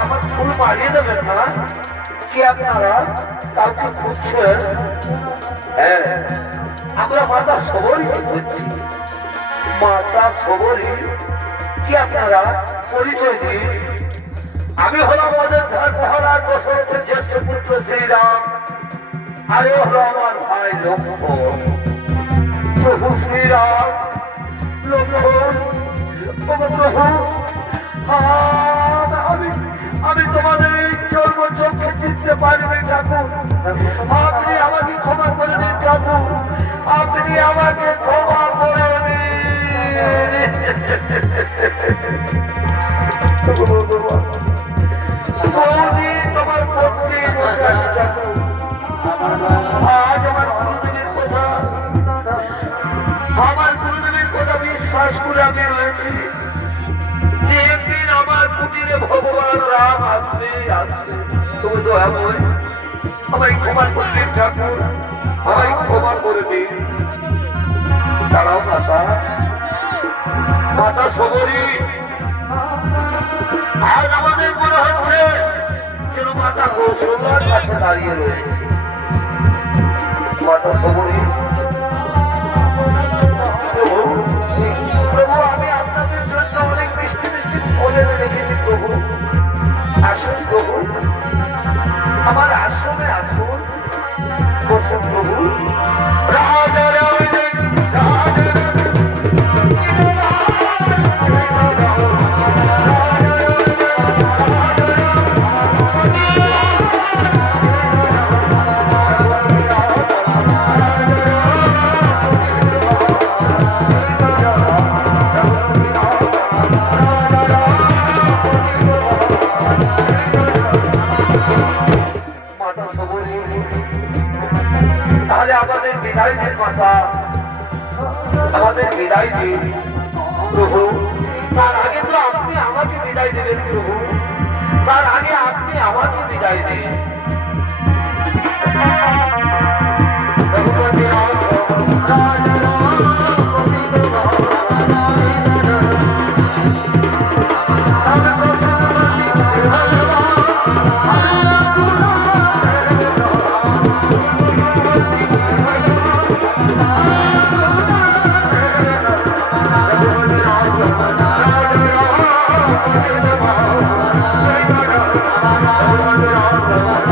আমার ফুল মারিয়ে দেবেন না কি আপনারা কাউকে খুঁজছেন? হ্যাঁ, আমরা মাতা সবরই খুঁজছি। মাতা সবরী কি আপনারা পরিচয় দিন? আমি হলাম অযোধ্যার মহারাজ দশরথের জ্যেষ্ঠ পুত্র শ্রীরাম, আর এ হলো আমার ভাই লক্ষ্মণ। প্রভু শ্রীরাম, লক্ষ্মণ, প্রভু আমি তোমাদের এই জন্ম চোখে চিনতে পারিনি ঠাকুর, আপনি আমাকে ক্ষমা করে দিন ঠাকুর, আপনি আমাকে ক্ষমা করে দিন। তোমার পত্নী আজ আমার গুরুদেবের কথা, আমার গুরুদেবের কথা বিশ্বাস করে আমি রয়েছি। আমার কুটিরে ভগবান রাম আসবে আসবে, তবু তো আমায় ক্ষমা করে দিন ঠাকুর, আমায় ক্ষমা করে দিন। দাঁড়াও মাতা, মাতা সবরী, আজ আমাদের মনে হচ্ছে যেন মাতা কৌশলার কাছে দাঁড়িয়ে রয়েছে। মাতা সবরী, প্রভু আমি আপনাদের জন্য অনেক মিষ্টি মিষ্টি ফলে রেখেছি প্রভু, আসুন প্রভু, আমার আশ্রমে আসুন, বসুন প্রভু। রাজা তাহলে আমাদের বিদায় দিন মাতা, আমাদের বিদায় দিন প্রভু। তার আগে তো আপনি আমাকে বিদায় দেবেন প্রভু, তার আগে আপনি আমাকে বিদায় দিন। Oh,